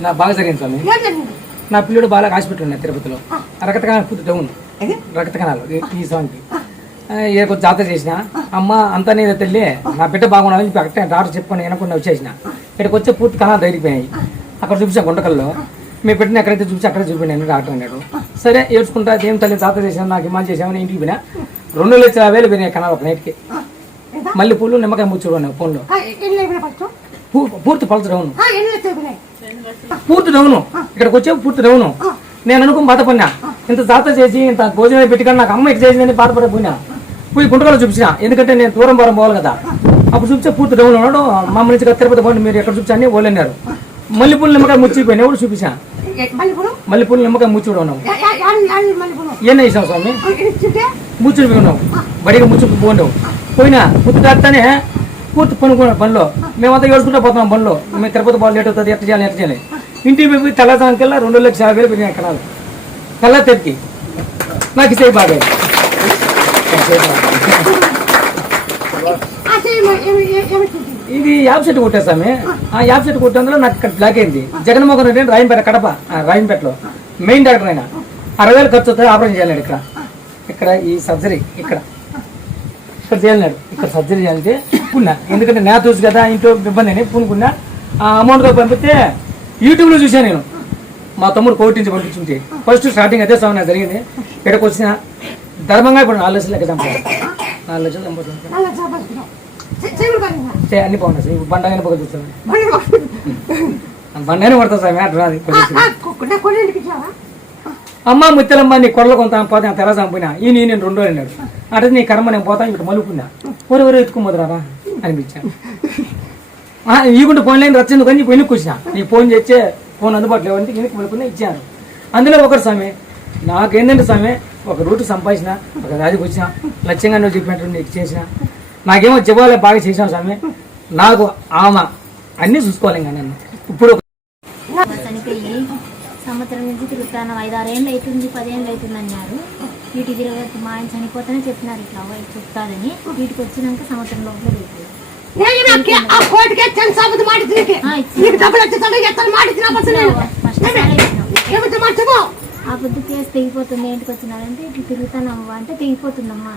నా బాగా జరిగింది స్వామి నా పిల్లడు బాగా హాస్పిటల్ ఉన్నాయి తిరుపతిలో. రక్త కణాలు పూర్తి డౌన్. రక్త కణాలు ఈ- స్వామికి. ఏ కొంచెం జాతర చేసిన అమ్మ అంతా నేను తల్లి నా బిడ్డ బాగుండాలని చెప్పి అక్కడ డాక్టర్ చెప్పుకొని వినకుండా వచ్చేసిన. ఇక్కడికి వచ్చే పూర్తి కణాలు తగిలిపోయాయి అక్కడ చూపించా గుంటకల్లో మీ బిడ్డని ఎక్కడైతే చూపించి అక్కడే చూపించాను డాక్టర్ అన్నాడు. సరే ఏడ్చుకుంటా ఏం తల్లి జాతర చేసాను నాకు ఇమాలు చేసామని ఇంటికి పోయినా. రెండు లక్షల వేలు పోయినాయి కణాలు ఒక నైట్కి? మళ్ళీ పూలు నిమ్మకాయ ముచ్చుడు ఫోన్లో. పూర్తి పలచ డౌన్ పూర్తి డౌను ఇక్కడికి వచ్చే పూర్తి డౌను నేను అనుకుని బాధపడినా ఇంత జాతర చేసి ఇంత భోజనం పెట్టుకొని నాకు అమ్మ ఇట్లా చేసిందని బాధపడిపోయినా పోయి గుంటకల్లో చూపించిన. ఎందుకంటే నేను దూరం భారం పోవాలి కదా. అప్పుడు చూపించే పూర్తి డౌన్ ఉన్నాడు. మా అమ్మ నుంచి తిరుపతి పోండి మీరు ఎక్కడ చూపించని ఓలన్నారు మల్లెపూలు నిమ్మకాయ ముచ్చిపోయినా కూడా చూపించా? మల్లెపూలు? నిమ్మకాయ ముచ్చుడు ఉన్నావు. ఏం వేసావు స్వామి? ముచ్చుడు ఉన్నావు. బడిగా ముచ్చుకు పోయినా ముద్దు దాటానే పూర్తి పనుకున్న పనిలో. మేమంతా ఏడుచుకుంటా పోతున్నాం పనిలో. మేము తిరుపతి పోవాలి లేట్ అవుతుంది ఎట్ట చేయాలి ఎట్ట చేయాలి. ఇంటికి పోయి తెల్లదానికల్లా రెండు లక్షల యాభై వేలు పెరిగినాయి కణాలు కళ్ళ తెరికి. నాకు ఇచ్చే బాగా? ఇది యాప్ సెట్ కొట్టేసామి ఆ యాప్ సెట్ కొట్టేందులో నాకు ఇక్కడ బ్లాక్ అయింది. జగన్మోహన్ రెడ్డి రాయంపేట కడప ఆ, రాయంపేటలో. మెయిన్ డాక్టర్ ఆయన. అరవై వేలు ఖర్చు అవుతుంది ఆపరేషన్ చేయాలి ఇక్కడ. ఇక్కడ ఈ సర్జరీ ఇక్కడ. ఇక్కడ చేయాలన్నాడు ఇక్కడ సర్జరీ చేయాలంటే పున్నా ఎందుకంటే నా చూసి కదా ఇంట్లో ఇబ్బంది అని పూనుకున్నా ఆ అమౌంట్తో పంపితే యూట్యూబ్లో చూశాను నేను. మా తమ్ముడు కోర్టు నుంచి పంపించుంటే ఫస్ట్ స్టార్టింగ్ అదే సమయం నాకు జరిగింది. ఇక్కడికి వచ్చిన ధర్మంగా ఇప్పుడు నాలుగు లక్షలు లెక్క చంపాలి నాలుగు లక్షలు అన్ని బాగున్నాయి సార్. బండగానే పొగ చూస్తాను బండగానే పడతా సార్? మ్యాటర్ రాదు? అమ్మ ముత్తెలమ్మ నీ కొడలు కొంత పోతే తెర చంపినా ఈ నేను రెండో అన్నాడు. అంటే నీ కర్మ నేను పోతాను ఇక్కడ మలుపుకున్నా ఊరు ఊరు ఎత్తుకోమోదురా అనిపించాను ఇవ్వకుండా ఫోన్ లైన్ రచ్చింది కానీ వెనక్కి వచ్చిన నీ ఫోన్ చేస్తే ఫోన్ అందుబాటులో లేవంటే వెనుక్కి మలుపుకున్నా ఇచ్చాను అందులో ఒకరు స్వామి నాకేంటంటే స్వామి ఒక రూట్ సంపాదించిన ఒక దాదికి వచ్చిన లక్ష్యంగా నువ్వు చెప్పినట్టు నీకు చేసిన. నాకేమో చెప్పాలి బాగా చేసిన స్వామి. నాకు ఆమె అన్నీ చూసుకోవాలి ఇంకా నన్ను. ఇప్పుడు సంవత్సరం నుంచి తిరుగుతాను. ఐదారేళ్ళు అవుతుంది పదేళ్ళు అవుతుంది అన్నారు. వీటి తిరగ మా ఆయన చనిపోతేనే చెప్పినారు ఇట్లా అవ్వ చెప్తాదని వీటికి వచ్చినాక సంవత్సరం లోపల ఆ. ఏమిటి పొద్దు కేసు తెగిపోతుంది. ఏంటికి వచ్చినారంటే ఇట్లా తిరుగుతానమ్మా అంటే తెగిపోతుందమ్మా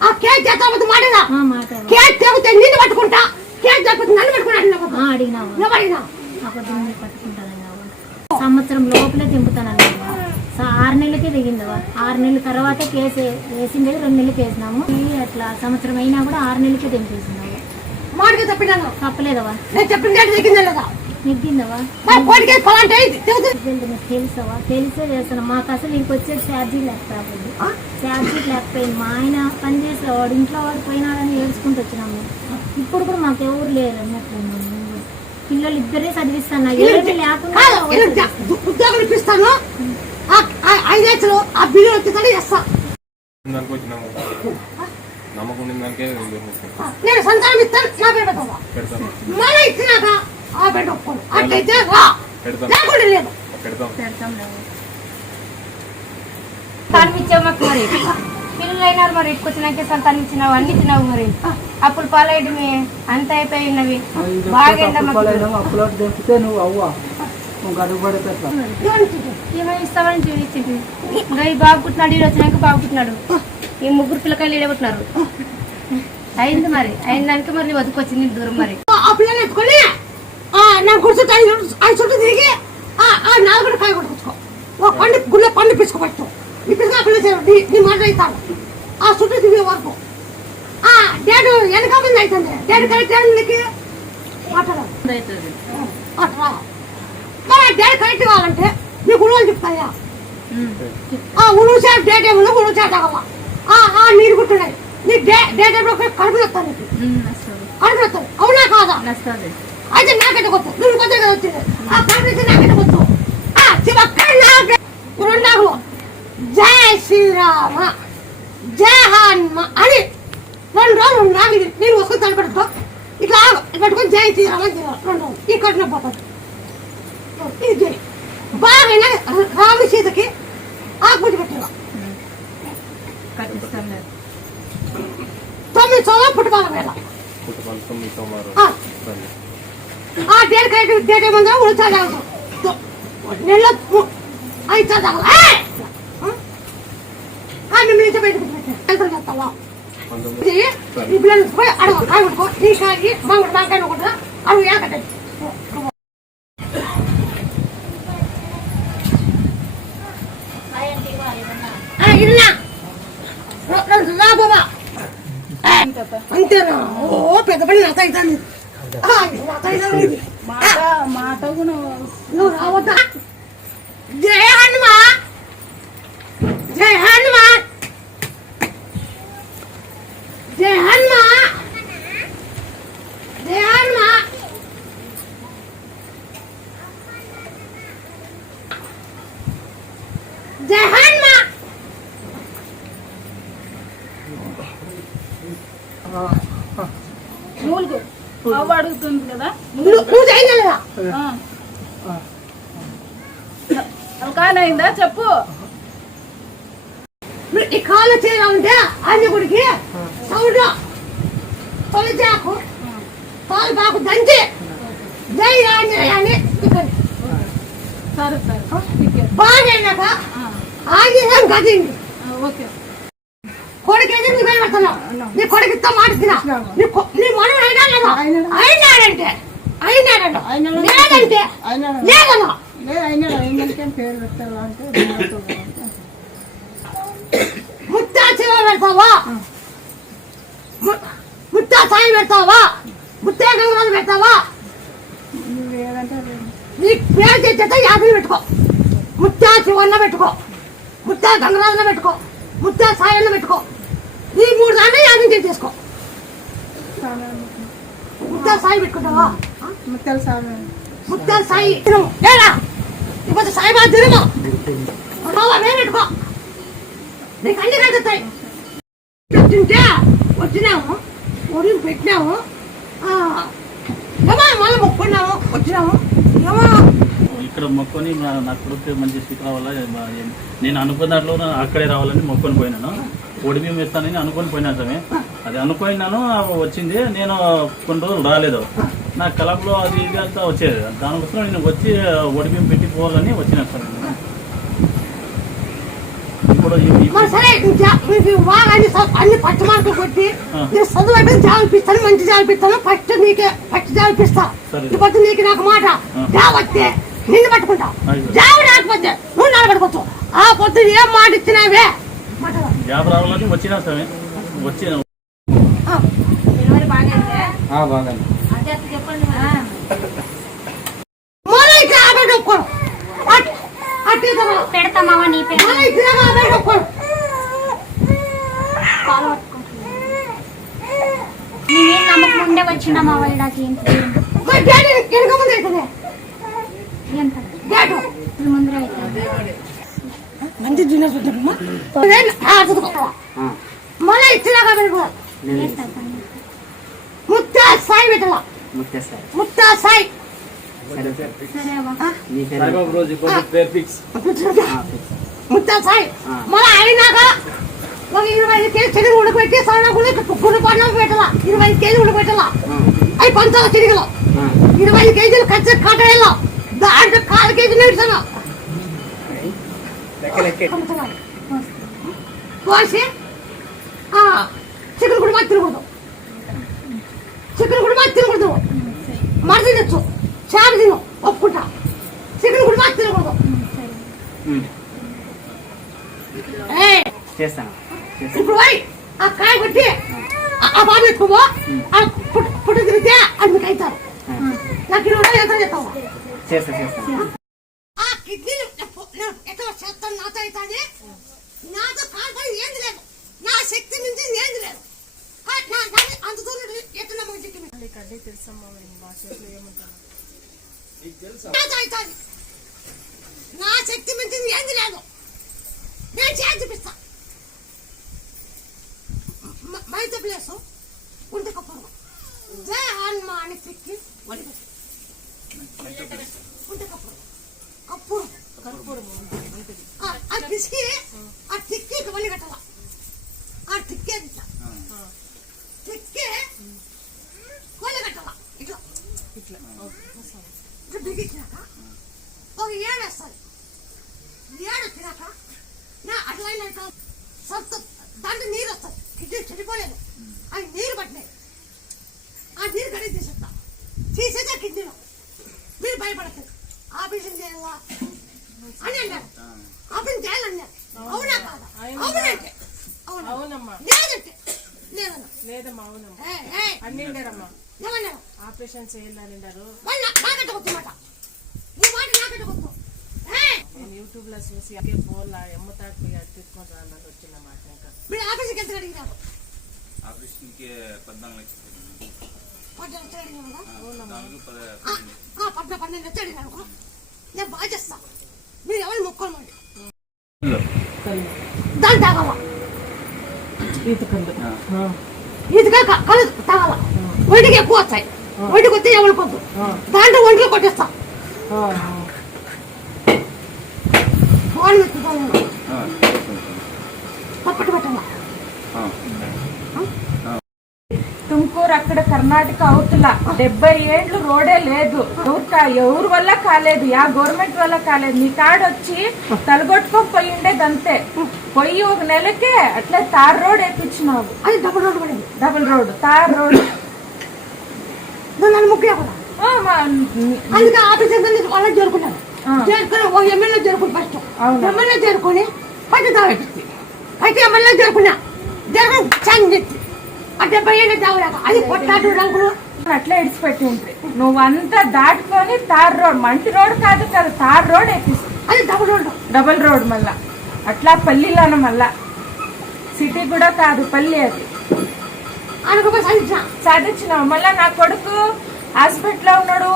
ఆ కేక్ చేస్తాబుతు మాటదా ఆ మాట కేక్ తెగితే నిన్ను పట్టుకుంటా? కేక్ తెగిపోతే నన్ను పట్టుకున్నాడు ఆ, అడిగినావా నువ్వు అడిగినా? ఆ పొద్దు నేను పట్టుకుంటానన్నావా సంవత్సరం లోపలే దింపుతానన్నావా స- ఆరు నెలలకే దిగిందవా ఆరు నెలల తర్వాత కేసు వేసింది రెండు నెలలకి వేసినాము. అట్లా సంవత్సరం అయినా కూడా ఆరు నెలలకే దింపేసినావు మాటకి తప్పినాను. తప్పలేదవా నేను చెప్పిన డేట్ దిగిందా లేదా? నెగ్గిందవా మరి కోటికే పొలంటే తెగుతుంది హస్బెండ్ నాకు తెలుసవా తెలిసే చేస్తాను మాకు అసలు ఇంక వచ్చే ఛార్జీ లేకపోయింది. ఆ? ఛార్జీ లేకపోయింది. మా ఆయన పని చేసేవాడు ఇంట్లో వాడు పోయినాడని ఏడ్చుకుంటూ వచ్చినాము. ఇప్పుడు కూడా మాకు ఎవరు లేరు అన్నట్లు ఉన్నాము. పిల్లలు ఇద్దరే చదివిస్తాను ఎవరికి లేకుండా ఉద్యోగం ఇప్పిస్తాను. ఐదు లక్షలు ఆ బిల్లు దానికి వచ్చినాము. నమ్మకం దానికే. నేను సంతానం ఇస్తాను నా బిడ్డ పెడతావా? పెడతాం మళ్ళీ ఇచ్చినాక ఆ బిడ్డ ఒప్పుకోను. అట్లయితే రా. పెడతాం లేకుండా లేదు. పెడతాం పెడతాం. సంతానం ఇచ్చావు మాకు మరి. పిల్లలు అయినారు మరి ఇటుకు వచ్చినాకే సంతానం ఇచ్చినావు అన్ని ఇచ్చినావు మరి. అప్పులు పాలయ్యడమే అంత అయిపోయినవి. బాగా ఎండ మాకు. నువ్వు అవ్వ? ఏమైనా ఇస్తామని ఈ బాబు పుట్టినాడు ఈడు వచ్చినాక బాబు పుట్టినాడు. ఈ ముగ్గురు పిల్లకాయలు ఈడబుట్టినారు అయింది మరి. అయిన దానికి మరి వదుకొచ్చింది దూరం మరి. ఆ పిల్లని ఎత్తుకొని ఆ నా గుడి చుట్టూ ఐదు చుట్టూ తిరిగి ఆ ఆ నాలుగు కాయ కొట్టుకొచ్చుకో. ఓ పండు గుళ్ళ పండు ఇప్పుడు అక్కడ నీ మాట అవుతాను ఆ చుట్టూ తిరిగే వరకు. ఆ డేటు వెనక ముందు అవుతుంది డేటు కరెక్ట్ నీకు మాట్లాడాలి అట్లా మరి ఆ కరెక్ట్ కావాలంటే నీకు ఉలువలు చెప్తాయా? ఆ ఉలువు చేత డేట్ ఏమో ఉలువు చేత కావాలా నీరు గుట్టున్నాయి నీ డే డేట్ ఏమో కడుపు వస్తాను. కడుపు వస్తాను అవునా కాదా. అయితే నాకైతే కొత్త నువ్వు కొత్త కదా వచ్చింది ఆ కాంగ్రెస్ నాకైతే కొత్త ఆ శివక్కడ నాకే రెండు నాగులు జై శ్రీరామ. జై హనుమ. అని రెండు రోజులు రెండు నాలుగు నేను వస్తుంది తలపెడుతూ ఇట్లా పెట్టుకొని జై శ్రీరామ అని తిరగాలి. రెండు రోజులు. ఈ కట్టిన పోతుంది ఇది బాగా రాము సీతకి ఆకుపూజ పెట్టారు కట్టిస్తాం లేదు. తొమ్మిది సోమవారం పుట్టుకోవాలి ఆ. డేట్ కరెక్ట్ డేట్ ఏమన్నా ఉడచాలి నెల అయితే మిమ్మల్ని ఇంత బయటకు పిల్లలు పోయి అడుగు కాయ కొట్టుకో. నీ కాయి మామిడి మాకాయ కొట్టుకో. అడుగు ఏకట్టండి ఇన్నా రా బాబా అంతేనా ఓ పెద్ద పని నాత అవుతుంది నాత అవుతుంది మాట మాట కూడా నువ్వు రావద్దా జయ హనుమా జయ హనుమా జయ హనుమా జయ అవ్వ అడుగుతుంది కదా? నువ్వు నువ్వు చేయగలరా అవకాశం చెప్పు. ఈ కాళ్ళు చేయరా ఉంటే ఆంజకుడికి సౌండ్ తొలి చాకు పాలు బాకు దంచి జై ఆంజనేయ అని సరే సరే. బాగా ఆంజనేయం ఓకే. కొడుకు నీ పేరు పెడుతున్నావు నీ కొడుకుతో మాడుతున్నా నీ మనవడు అయినా లేదా? అయినాడంటే. అయినాడంట. లేదంటే. లేదన్నా ముత్తా చివ పెడతావా? ము- ముత్తా సాయి పెడతావా? ముత్తా పెడతావా నీ పేరు పెట్టుకో. ముత్తా శివన్న పెట్టుకో. ముత్తా గంగరాజున పెట్టుకో. ముత్తా సాయన్న పెట్టుకో. ఈ మూడు దాన్ని యాభై చేసేసుకో. ముత్తా సాయి పెట్టుకుంటావా? ముత్తా సాయి తినము లేరా ఇప్పుడు సాయిబాబా తినము బాబా మేము పెట్టుకో. నీకు అన్ని కట్టుతాయి తింటే వచ్చినాము. ఒడి పెట్టినాము. ఆ, ఏమో మళ్ళీ మొక్కున్నాము వచ్చినాము. ఏమో ఇక్కడ మొక్కొని నా కొడుకు మంచి స్థితి రావాలా? నేను అనుకున్న దాంట్లో అక్కడే రావాలని మొక్కొని పోయినాను. ఒడి బియ్యం ఇస్తానని అనుకొని పోయినా అది అనుకున్నాను వచ్చింది. నేను కొన్ని రోజులు రాలేదు. నా కలంలో అది ఇది అంతా వచ్చేది. దానికోసం నేను వచ్చి ఒడి బియ్యం పెట్టి పోవాలని వచ్చిన సార్. ఇప్పుడు సరే అన్ని మార్కులు కొట్టి. నేను చదువు మంచి ఫస్ట్ నీకే ఫస్ట్. ఇప్పుడు నీకు నాకు మాట. నిన్ను పట్టుకుంటా. రాకపోతే నువ్వు నిలబడిపోతావు ఆ పొద్దు ఏం మాట ఇచ్చినావే. జాబ్ రావాలని వచ్చినా సమే వచ్చిన. ఇద్దరు. పెడతామావా నీ పేరు ఉండే ఎంత డాడు ఇప్పుడు ముందర అవుతుంది. మంచి జూనియర్ చూద్దామమ్మా. మొదలు ఇచ్చినాక ముత్తా సాయి పెట్టాల ముత్తా సాయి సరే అవ్వ ముత్తా సాయి మళ్ళీ అయినాక ఒక ఇరవై ఐదు కేజీ చెరువు ఉడకబెట్టి సన్న గుడి గుడి పన్నం పెట్టాల ఇరవై ఐదు కేజీలు ఉడకబెట్టాల అవి పంచాల తిరిగిలో. ఇరవై ఐదు కేజీలు కచ్చ కాటేయాల దాంట్లో కాలు కేజీ నేర్చాను కోసి చికెన్ కూడా మాకు తినకూడదు. చికెన్ కూడా మాకు తినకూడదు. మరి తినచ్చు చేప తిను ఒప్పుకుంటా. చికెన్ కూడా మాకు తినకూడదు. చేస్తాను. ఇప్పుడు పోయి ఆ కాయ కొట్టి ఆ- బాబు ఎక్కువ ఆ పుట్టు తిరిగితే అది మీకు అవుతారు నాకు ఇరవై చేస్తా చేస్తాను కిడ్నీలు ఎట్లా చేస్తాను నాతో అవుతుంది నాతో కాల్పడి ఏంది లేదు. నా శక్తి నుంచి ఏంది లేదు. ఆ, నా దాన్ని అంత దూరం ఎత్తున్నా మన చెట్టు మీద. నాతో అవుతుంది నా శక్తి నుంచి ఏంది లేదు. నేను చేసి చూపిస్తా. మ- మైత ప్లేసు ఉంటే కప్పరు జయ హనుమాని తిక్కి వడిగ ఉంటే కప్పరు కప్పూరు ఆ, ఆ పిసికి ఆ తిక్కి ఇట్లా. వల్లి కట్టాల? ఆ తిక్కే ఇట్లా. ఇట్లా ఇట్లా బిగించినాక ఒక ఏడేస్తుంది ఏడు తినాక నా అట్లయినా సొంత దాంట్లో నీరు వస్తుంది. కిడ్నీ చెడిపోలేదు. అది నీరు పట్టినాయి ఆ నీరు కడిగి తీసేస్తా. తీసేదే కిడ్నీలో. మీరు భయపడతారు ఆపరేషన్ చేయాలా? అని అన్నారు ఆపరేషన్ చేయాలన్నారు అవునా? కాదా? అవునంటే. అవునా? అవునమ్మా. లేదంటే. లేదన్నా. లేదమ్మా అవునమ్మా. అన్నిండారమ్మా ఆపరేషన్ చేయాలనిండారు వాళ్ళ నాకంటే కొత్త మాట. ఈ మాట నాకంటే కొత్త ఏ, నేను యూట్యూబ్లో చూసి అదే పోయి అది తీసుకొని రాన్నది వచ్చిన మాట ఇంకా. మీరు ఆఫీస్కి ఎంత అడిగినారు? ఆపరేషన్కి పద్నాలుగు లక్షలు పద్దెనిమిది లక్షలు అడిగినారు కదా? నాలుగు పద ఆ, ఆ, పద్ద పన్నెండు లక్షలు అడిగినారు నేను బాగా చేస్తా మీరు ఎవరు మొక్కోమండి దాన్ని తాగాల ఈత కళ్ళు ఇదిగా క- కళ్ళు తాగాల ఒంటికి ఎక్కువ వస్తాయి ఒంటికి వస్తే ఎవరు కొద్దు దాంట్లో ఒంటిలో కొట్టేస్తా. ఫోన్ ఎత్తుకోవాలి పట్టు పెట్టాలా తుమ్కూరు అక్కడ కర్ణాటక అవుతుల డెబ్బై ఏండ్లు రోడే లేదు. ఎవరు వల్ల కాలేదు యా గవర్నమెంట్ వల్ల కాలేదు. నీ కాడ వచ్చి తలగొట్టుకొని పోయి ఉండేది అంతే. పోయి ఒక నెలకే అట్లే తార్ రోడ్ వేపించినావు. అది డబ్బులు రోడ్డు పడింది. Double road tar road. నువ్వు నన్ను ముఖ్య కూడా ఆ, మా- అందుకే ఆఫీస్ నుంచి వాళ్ళని చేరుకున్నాను. చేరుకుని ఓ ఎమ్మెల్యే చేరుకుని ఫస్ట్. ఎమ్మెల్యే చేరుకుని పట్టి తాగెట్టి అయితే ఎమ్మెల్యే జరగని ఛాన్స్ చెట్టి ఆ డెబ్బై ఏళ్ళు తాగలేక అది రంగులు. అట్లా ఇడిచిపెట్టి ఉంటుంది నువ్వంతా దాటుకొని తార్ రోడ్ మంటి రోడ్ కాదు కదా తార్ రోడ్ వేపిస్తావు అది డబ్బులు రోడ్డు డబల్ రోడ్ మళ్ళా. అట్లా పల్లిలోన మళ్ళా. సిటీ కూడా కాదు పల్లి అది. సాధించినావు మళ్ళా నా కొడుకు హాస్పిటల్లో ఉన్నాడు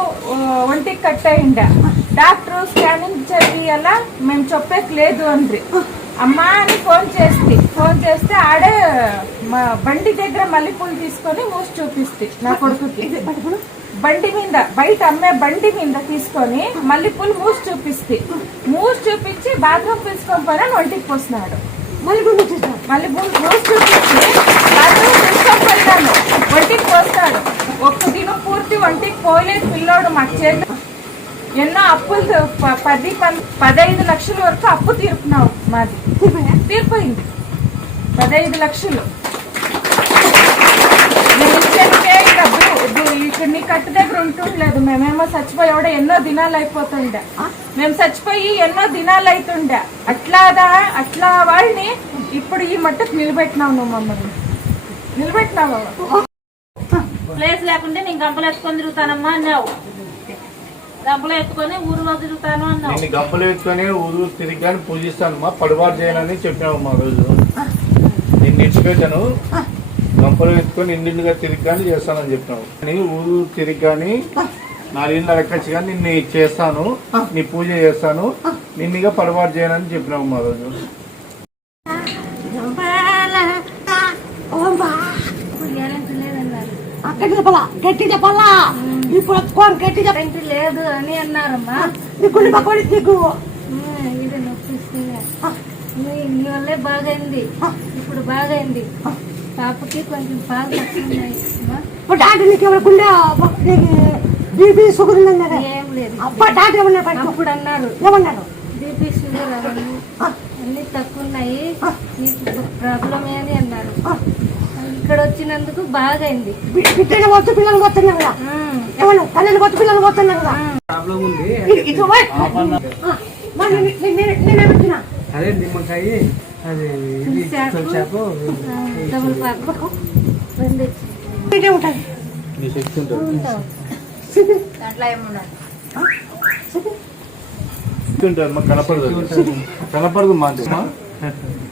ఒంటికి కట్ అయిండ. డాక్టర్ స్కానింగ్ చేయాల మేము చెప్పేకి లేదు అండ్రి. అమ్మా అని ఫోన్ చేస్తే ఫోన్ చేస్తే ఆడే మా బండి దగ్గర మల్లెపూలు తీసుకొని మూసి చూపిస్తే నా కొడుకుకి. బండి మీద బయట అమ్మే బండి మీద తీసుకొని మల్లెపూలు మూసి చూపిస్తే మూసి చూపించి బాత్రూమ్ తీసుకొని పోయినా ఒంటికి పోసినాడు. చూసాను మళ్ళీ మూడు రోజు చూపించి బాత్రూమ్ తీసుకొని పోయినాను ఒంటికి పోస్తాడు. ఒక్క దినం పూర్తి ఒంటికి పోలేదు పిల్లోడు మా చేతి ఎన్నో అప్పులు పది పదహైదు లక్షల వరకు అప్పు తీర్పునావు మాది. తీరిపోయింది. పదహైదు లక్షలు. ఇక్కడ నీ కట్టు దగ్గర ఉంటుండలేదు. మేమేమో చచ్చిపోయాడ ఎన్నో దినాలు అయిపోతుండే. మేము చచ్చిపోయి ఎన్నో దినాలు అవుతుండే అట్లాదా అట్లా వాళ్ళని ఇప్పుడు ఈ మట్టుకు నిలబెట్టినావు నువ్వు మమ్మల్ని. నిలబెట్టినావు? ప్లేస్ లేకుంటే నేను గంపలు ఎత్తుకొని తిరుగుతానమ్మా అన్నావు. గంపలు ఎత్తుకొని ఊరిలో తిరుగుతాను అన్నావు. నేను గంపలు ఎత్తుకొని ఊరు తిరిగాని పూజిస్తాను. మా పడుబాటు చేయనని చెప్పినావు మా రోజు. నేను నిడిచిపెట్టాను. గంపలు ఎత్తుకొని ఇండింటిగా తిరిగాని చేస్తానని చెప్పినావు నేను ఊరు తిరిగాని నాలుగు లెక్కచ్చు కానీ నిన్ను చేస్తాను. నీ పూజ చేస్తాను. నిన్నుగా పడుబాటు చేయనని చెప్పినావు మా రోజు. గట్టి చెప్పాలా? గట్టి చెప్పాలా? ఇప్పుడు ఒప్పుకోని గట్టి చెప్ప గ్యారెంటీ లేదు అని అన్నారమ్మా. నీ గుండె పక్కడి నీకు. ఇది నొప్పిస్తుంది నీ వల్లే బాగైంది. ఇప్పుడు బాగైంది. పాపకి కొంచెం పాలు తక్కువ డాక్టర్ నీకు ఎవరు గుండె నీకు బీపీ షుగర్ ఉందన్నారు ఏం లేదు. అప్ప డాక్టర్ ఏమన్నారు. అప్పుడు అన్నారు. ఏమన్నారు? బీపీ షుగర్ అవన్నీ అన్ని తక్కువ ఉన్నాయి. నీకు ప్రాబ్లం అని అన్నారు. ఇక్కడ వచ్చినందుకు బాగైంది. బిడ్డలు పోతూ పిల్లలు పోతున్నారు కదా. ఏమన్నా తల్లిని పోతూ పిల్లలు పోతున్నారు కదా. అదే నిమ్మకాయ అది కనపడదు కనపడదు మా